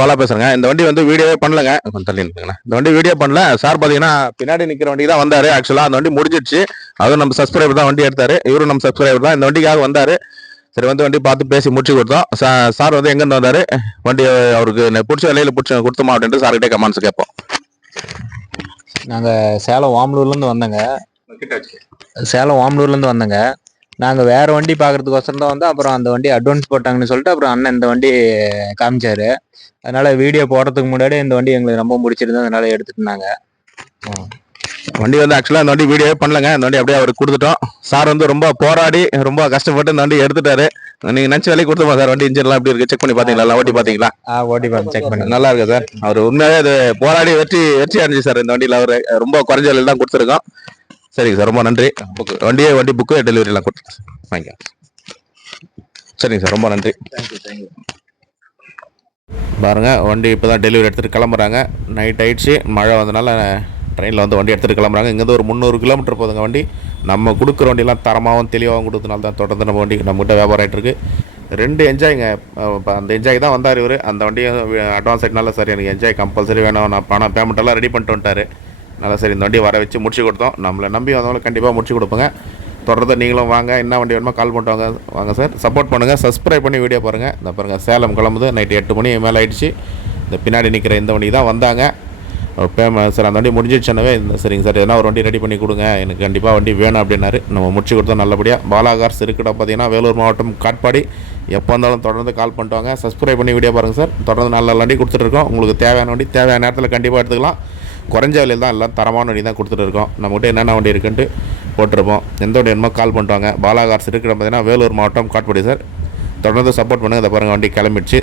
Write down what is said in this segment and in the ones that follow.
பாலா பேசுறேங்க. இந்த வண்டி வந்து வீடியோவே பண்ணலங்க. கொஞ்சம் தள்ளி நின்னுங்கண்ணா. இந்த வண்டி வீடியோ பண்ணல. சார் பார்த்தீங்கன்னா, பின்னாடி நிக்கிற வண்டி தான் வந்தாரு. ஆக்சுவலா அந்த வண்டி முடிஞ்சிடுச்சு. அதுவும் நம்ம சப்ஸ்கிரைபர் தான் வண்டி எடுத்தாரு. இவரும் நம்ம சப்ஸ்கிரைபர் தான். இந்த வண்டிக்காக வந்தாரு. சரி வந்து வண்டி பார்த்து பேசி முடிச்சு கொடுத்தோம். சார் வந்து எங்கேருந்து வந்தாரு, வண்டி அவருக்கு பிடிச்ச விலையில பிடிச்சி கொடுத்தோமா அப்படின்ட்டு சார்கிட்டே கமெண்ட்ஸ் கேட்போம். நாங்கள் சேலம் ஓமலூர்லேருந்து வந்தோங்க. கிட்ட வச்சு சேலம் ஓமலூர்லேருந்து வந்தோங்க. நாங்கள் வேறு வண்டி பார்க்குறதுக்கோசரம் தான் வந்து அப்புறம் அந்த வண்டி அட்வான்ஸ் போட்டாங்கன்னு சொல்லிட்டு அப்புறம் அண்ணன் இந்த வண்டி காமிச்சாரு. அதனால வீடியோ போடுறதுக்கு முன்னாடி இந்த வண்டி எங்களுக்கு ரொம்ப பிடிச்சிருந்தது, அதனால எடுத்துட்டுனாங்க. வண்டி வந்து ஆக்சுவலாக இந்த வண்டி வீடியோவே பண்ணலங்க. இந்த வண்டி அப்படியே அவருக்கு கொடுத்துட்டோம். சார் வந்து ரொம்ப போராடி ரொம்ப கஷ்டப்பட்டு இந்த வண்டி எடுத்துட்டாரு. நீங்க நினைச்ச வேலைக்கு கொடுத்துமா சார்? வண்டி இன்ஜின்லாம் எப்படி இருக்கு செக் பண்ணி பாத்தீங்களா? ஓட்டி பாத்தீங்களா? ஓட்டி பார்த்து செக் பண்ணி நல்லா இருக்கு சார். அவர் உண்மையாவே இது போராடி வெற்றி அடைஞ்சு சார். இந்த வண்டியில் அவர் ரொம்ப குறைஞ்ச விலையில தான் கொடுத்துருக்கோம். சரிங்க சார், ரொம்ப நன்றி. வண்டி புக்கு டெலிவரி எல்லாம் கொடுத்து வாங்க. சரிங்க சார், ரொம்ப நன்றி. பாருங்க, வண்டி இப்போதான் டெலிவரி எடுத்துட்டு கிளம்புறாங்க. நைட் ஆயிடுச்சு, மழை வந்தனால ட்ரெயினில் வந்து வண்டி எடுத்துகிட்டு கிளம்புறாங்க. இங்கேருந்து ஒரு 300 கிலோமீட்டர் போதுங்க வண்டி. நம்ம கொடுக்குற வண்டியெல்லாம் தரமாகவும் தெளிவாகவும் கொடுத்தனால தான் தொடர்ந்து நம்ம வண்டி நம்மகிட்ட வியாபாரம் ஆகிட்டுருக்கு. 2 என்ஜாய்ங்க. அந்த என்ஜாய் தான் வந்தார் இவர். அந்த வண்டியை அட்வான்ஸ் ஆகிட்டனால சரி எனக்கு என்ஜாய் கம்பல்சரி வேணும், நான் பணம் பேமெண்ட்டெல்லாம் ரெடி பண்ணிட்டு வந்துட்டார். நல்லா சரி இந்த வண்டியை வர வச்சு முடிச்சு கொடுத்தோம். நம்மளை நம்பி வந்தவங்களும் கண்டிப்பாக முடிச்சு கொடுப்போங்க. தொடர்ந்து நீங்களும் வாங்க, என்ன வண்டி வேணுமோ கால் பண்ணிட்டு வாங்க சார். சப்போர்ட் பண்ணுங்கள், சப்ஸ்கிரைப் பண்ணி வீடியோ பாருங்கள். இந்த பாருங்கள், சேலம் கிளம்புது. நைட்டு 8 மணி மேலே ஆகிடுச்சு. இந்த பின்னாடி நிற்கிற இந்த வண்டி தான் வந்தாங்க. சார் அந்த வண்டி முடிஞ்சிடுச்சுனவே சரிங்க சார், எதனா ஒரு வண்டி ரெடி பண்ணி கொடுங்க, எனக்கு கண்டிப்பாக வண்டி வேணும் அப்படின்னாரு. நம்ம முடிச்சு கொடுத்தோம் நல்லபடியாக. பாலா கார்ஸ் இருக்குடா பார்த்தீங்கன்னா வேலூர் மாவட்டம் காட்பாடி. எப்போ வந்தாலும் தொடர்ந்து கால் பண்ணிட்டு வாங்க. சப்ஸ்கிரைப் பண்ணி வீடியோ பாருங்கள் சார். தொடர்ந்து நல்ல வண்டி கொடுத்துட்ருக்கோம். உங்களுக்கு தேவையான வண்டி தேவையான நேரத்தில் கண்டிப்பாக எடுத்துக்கலாம். குறைஞ்ச விலையில் தான் எல்லாம் தரமான வண்டி தான் கொடுத்துட்ருக்கோம். நம்மகிட்ட என்னென்ன வண்டி இருக்குன்ட்டு போட்டிருப்போம். எந்த வண்டி வேணுமோ கால் பண்ணிட்டு வாங்க. பாலா கார்ஸ் இருக்குடா பார்த்தீங்கன்னா வேலூர் மாவட்டம் காட்பாடி சார். தொடர்ந்து சப்போர்ட் பண்ணுங்கள். இதை பாருங்கள், வண்டி கிளம்பிடுச்சு.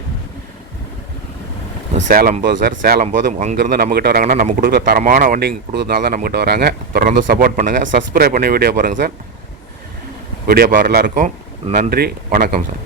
சேலம் போகுது சார். சேலம் போது அங்கேருந்து நம்மக்கிட்ட வராங்கன்னா நம்ம கொடுக்குற தரமான வண்டி இங்கே கொடுக்குறதுனால தான் நம்மக்கிட்ட வராங்க. தொடர்ந்து சப்போர்ட் பண்ணுங்கள். சப்ஸ்கிரைப் பண்ணி வீடியோ பாருங்கள் சார். வீடியோ பாரு எல்லாருக்கும் நன்றி, வணக்கம் சார்.